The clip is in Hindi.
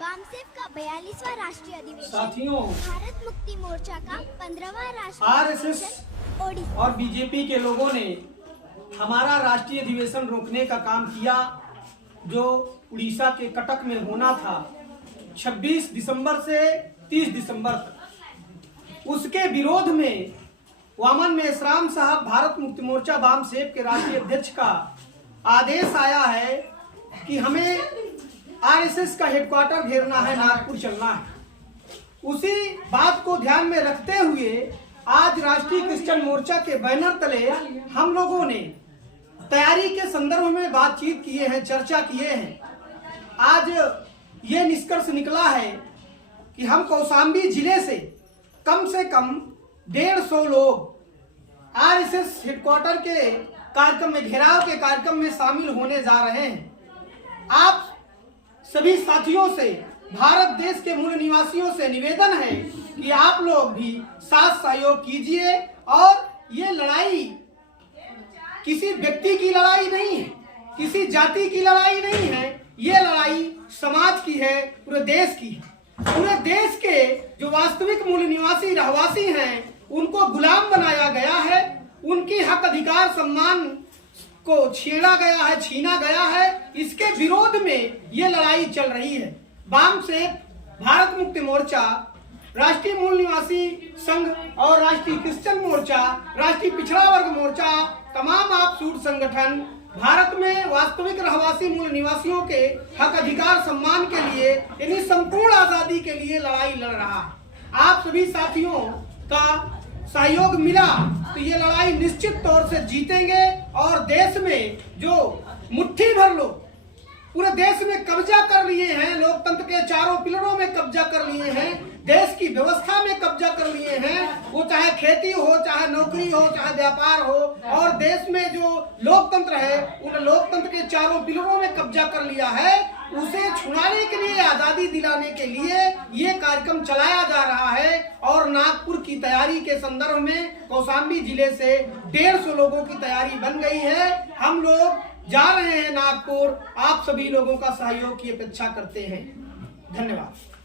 बामसेफ का 42वां राष्ट्रीय अधिवेशन, साथियों, भारत मुक्ति मोर्चा का 15वां राष्ट्रीय आरएसएस अधिवेशन ओडिशा और बीजेपी के लोगों ने हमारा राष्ट्रीय अधिवेशन रोकने का काम किया, जो उड़ीसा के कटक में होना था 26 दिसंबर से 30 दिसंबर तक। उसके विरोध में वामन मेश्राम साहब, भारत मुक्ति मोर्चा बामसेफ के राष्ट्रीय अध्यक्ष का आदेश आया है कि हमें आरएसएस का हेडक्वार्टर घेरना है, नागपुर चलना है। उसी बात को ध्यान में रखते हुए आज राष्ट्रीय क्रिश्चियन मोर्चा के बैनर तले हम लोगों ने तैयारी के संदर्भ में बातचीत किए हैं, चर्चा किए हैं। आज ये निष्कर्ष निकला है कि हम कौशाम्बी जिले से कम 150 लोग आरएसएस हेडक्वार्टर के कार्यक्रम में, घेराव के कार्यक्रम में शामिल होने जा रहे हैं। आप सभी साथियों से, भारत देश के मूल निवासियों से निवेदन है कि आप लोग भी साथ सहयोग कीजिए। और ये लड़ाई किसी व्यक्ति की लड़ाई नहीं है, किसी जाति की लड़ाई नहीं है, ये लड़ाई समाज की है, पूरे देश की है। पूरे देश के जो वास्तविक मूल निवासी रहवासी हैं, उनको गुलाम बनाया गया है, उनकी हक अधिकार सम्मान को छीना गया है, छीना गया है। इसके विरोध में ये लड़ाई चल रही है। बामसेफ, भारत मुक्ति मोर्चा, राष्ट्रीय मूल निवासी संघ और राष्ट्रीय क्रिश्चियन मोर्चा, राष्ट्रीय पिछड़ा वर्ग मोर्चा, तमाम आपसूट संगठन भारत में वास्तविक रहवासी मूल निवासियों के हक अधिकार सम्मान के लिए, यानी संपूर्ण आजादी के लिए लड़ाई लड़ रहा है। आप सभी साथियों का सहयोग मिला तो ये लड़ाई निश्चित तौर से जीतेंगे। और देश में जो मुट्ठी भर लोग पूरे देश में कब्जा कर लिए हैं, लोकतंत्र के चारों पिलरों में कब्जा कर लिए हैं, देश की व्यवस्था में कब्जा कर लिए हैं, वो चाहे खेती हो, चाहे नौकरी हो, चाहे व्यापार हो, और देश में जो लोकतंत्र है उन लोकतंत्र के चारों पिलरों में कब्जा कर लिया है, उसे छुड़ाने के लिए, आजादी दिलाने के लिए ये कार्यक्रम चलाया जा रहा है। और नागपुर की तैयारी के संदर्भ में कौशाम्बी जिले से 150 लोगों की तैयारी बन गई है। हम लोग जा रहे हैं नागपुर। आप सभी लोगों का सहयोग की अपेक्षा करते हैं। धन्यवाद।